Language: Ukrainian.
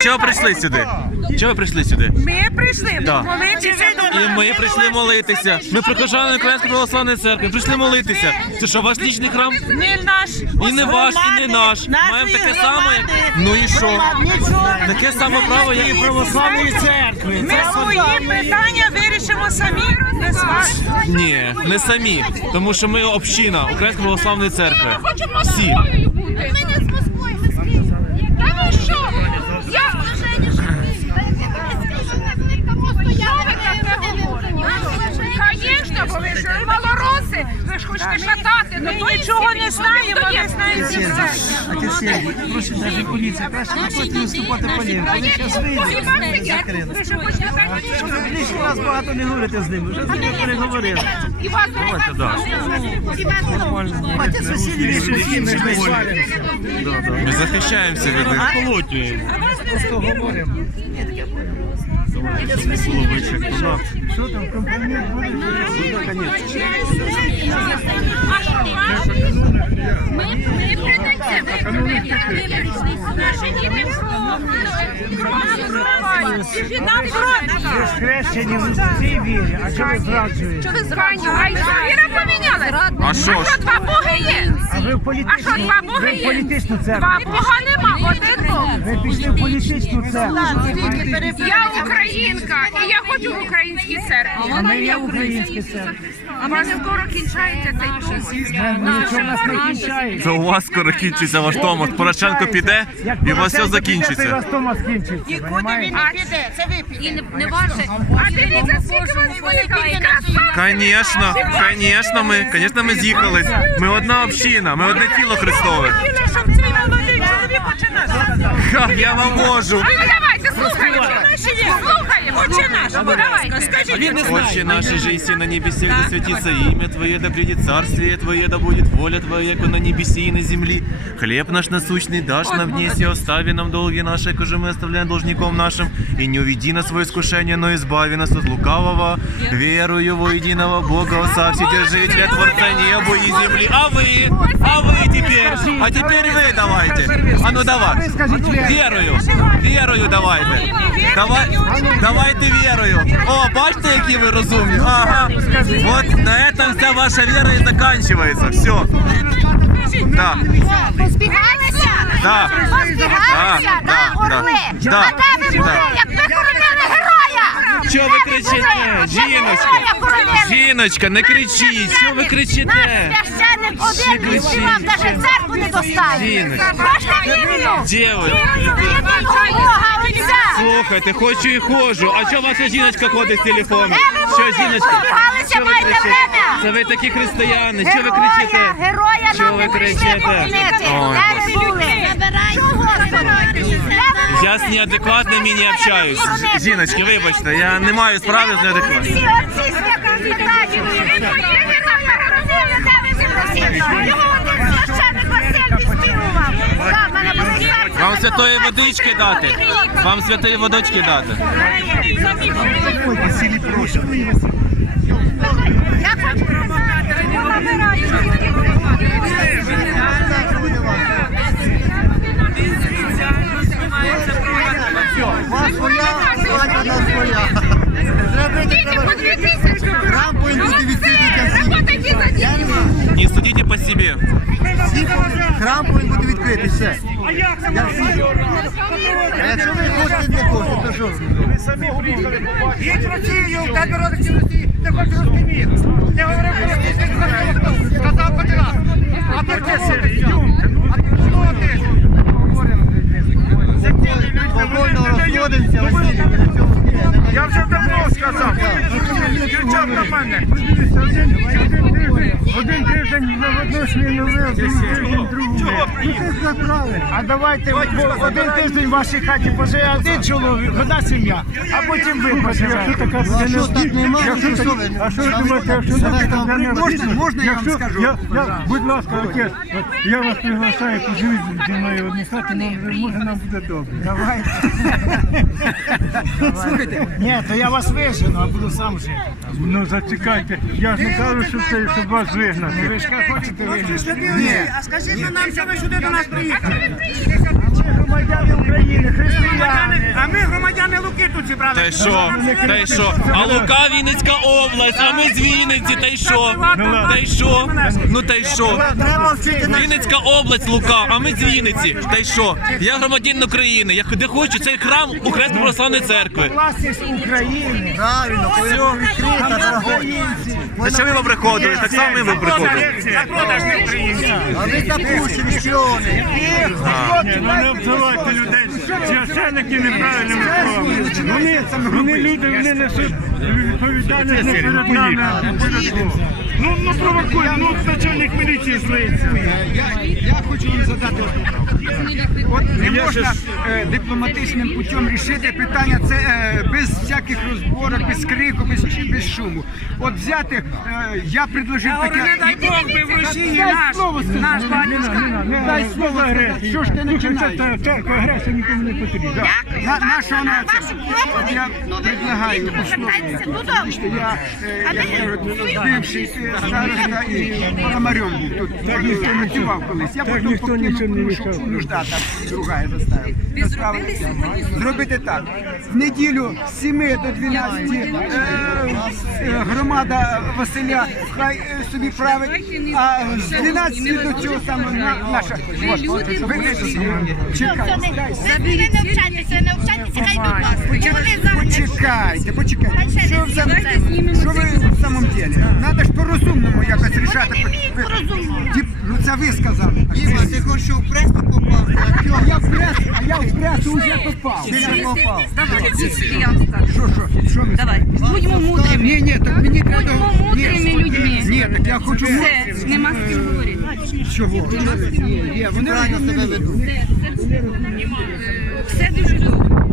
Чого прийшли сюди? Чого ви прийшли сюди? Ми прийшли Да. молитися до І ми прийшли молитися. Ми прихожани Української православної церкви. Прийшли молитися. Це що, ваш лічний храм? Не наш. І не ваш, і не наш. Маємо таке саме. Ну і що? Таке саме право, як і православної церкви. Ми свої питання вирішимо самі, без вас. Ні, не самі. Тому що ми община Української православної церкви. Всі. Ми не з Москвою, ми з Києва. Та ви що? Я вважаю, що Звісно, бо ви ж малороси, ви ж хочете шатати. Ми нічого не знаємо, знаєте все. Отець Сергій, прошу навіть поліція, краще не хочете виступати по ним. Вони зараз вийдуть. Ви що? Лишній раз багато не говорите з ними, вже з ними переговорили. І вас Отець Василій вішає всім, не сваримося. Ми захищаємося від них. Просто говоримо. Що там, компроміс буде? Не прийдеться. Наші діти хрещені в цій вірі, а чого ви зраджуєте? Віра поміняла. А що? Що два боги є? А ви в А що політичну, два боги ви в є? політичну церкву. Два бога нема, один Бог. Ви пішли в політичну церкву. Я українка, і я хочу в українській церкві. А ми є українська церква. А в нас скоро кінчається цей тур. Ну, Нічого в нас не кінчається. Це у вас скоро кінчиться ваш Томас. Порошенко піде і у вас все Це закінчиться. вас Томас кінчиться. понімаєте? А піде, це ви піде. Не ваше. А дивіться, скільки вас велика. Конечно, конечно, ми, конечно, ми з'їхались. Ми одна община, ми одне тіло Христове. Щоб цей молодий чоловік починав. Ха, я вам можу. А ну давайте, слухайте. Слухаємо. Отче наш, давайте, скажіть. Отче наш, же иси на небесе, да святится имя Твое, да придет царствие Твое, да будет воля Твоя, как на небесе и на земли. Хлеб наш насущный дашь нам днесь, и остави нам долги наши, коже мы оставляем должником нашим, и не уведи нас в искушение, но избави нас от лукавого, верую во единого Бога, Отца, Вседержителя, Творца неба и земли. А вы? А вы теперь? А теперь вы давайте. А ну давай. Верую. Верую давайте. Давай, давайте вірою. О, бачите, які ви розумні? Ага. От на этом вся ваша віра і закінчується. Все. Да. Позбігалися? Да. Позбігалися, Да, да, да, орли? да. А де ви були? Да. Як ви хоронили героя? Чого ви кричите? Жіночка, жіночка, не кричіть. Що ви Наш кричите? священник один кричите? він вам навіть в церкву не достає. Жіночка. Бачите вірою? Де ви? Вірою Бога Отця. Слухайте, хочу і ходжу. А що ваша жіночка ходить з телефоном? Що жіночка? Що ви маєте кричите? время? Це ви такі християни. Що ви кричите? героя нам не прийшли помінити. Де ви були? Я з неадекватними не общаюсь. Жіночки, вибачте, я не маю справи з неадекватними. Ви поїдете героя де ви зібросили? Вам святої водички дати. Вам святої водички дати. Я хочу. Тільки повинен бути по себе. Всі повинні- Храм повинен бути відкритий, все. Для всіх. А якщо ви хочете, не хочете, то що? Ви самі приїхали. Їдь в Росію, в тебе родичі в Росії, ти хочеш русський мір. Я говорив про російський сказав, сказав хоч раз. А ти де сири, йдем. А ти що ти? Повольно розходимося, Василій. ви в цьому ні, не Я вже давно сказав. Дівчат на мене. Один тиждень на одну сміну ви, один тиждень другу. Чого Ну це ж правильно. А давайте бо один тиждень в вашій хаті поживе один чоловік, одна сім'я, а потім ви поживете. А що так немає? Якщо Що так- ви? А що ви думаєте, якщо Давайте так, вам то не можна- робіть? можна я вам Якщо- скажу? Я, я, будь ласка, отець, от я вас приглашаю поживіть зі мною в одній хаті, нам вже- може нам буде добре. Давайте. Слухайте, Ні, то я вас вижену, а буду сам жити. Ну зачекайте, я ж не кажу, що це щоб вас вигнати. Ви ж як хочете вижити. ні. А скажіть нам, що ви сюди до нас приїхали. Громадяни України, християни. А ми громадяни Луки тут зібрали. Та й що? Та й що? А Лука Вінницька область, а ми з Вінниці, та й що? Та й що? Ну та й що? Вінницька область, Лука, а ми з Вінниці. Та й що? Я громадянин України. Я де хочу цей храм у Хрест Православної церкви. Власність України. правильно, бути відкрита, дорогой. Та що ви ви приходили? Так само і ви приходили. За продаж не. А ви запущені шпіони. Ні, ну не обзивайте людей. Священники неправильними словами. Вони, вони люди, вони несуть відповідальність не перед нами. Ну, ну провокуй, ну начальник міліції злиться. Я хочу вам задати От не можна е, дипломатичним путем рішити питання це е, без всяких розборок, без крику, без, без шуму. От взяти, е, я предложив таке. не дай слово сказати. наш. Дай слово сказати. Що ж ти починаєш? Церква агресія нікому не потрібна. На, на це? От я предлагаю Повертайтеся додому. що я, е, як кажуть, бивший е, староста і паламарем був тут. Не працював колись. Я потім покинув, тому що нужда там друга заставила. Зробити так. В неділю з 7 до 12 е, е, громада Василя хай е, собі править, а з 12 до цього саме на- наша. Не навчайтеся, не хай. Вони зараз Почекайте, почекайте. Що ви в самому ділі? Надо ж по-розумному якось рішати. Ви- по-розумному. Ну це ви сказали. так. Діма, ти хочеш що в пресу попасти? А? Я в пресу, а я в пресу вже попав. Ти не попав. Що, що, що ви? Давай, будьмо мудрими. Ні, ні, так мені треба. Будьмо мудрими людьми. Ні, так я хочу Все, нема з ким говорити. чого. Ні, ні, вони Правильно себе ведуть. Все дуже добре.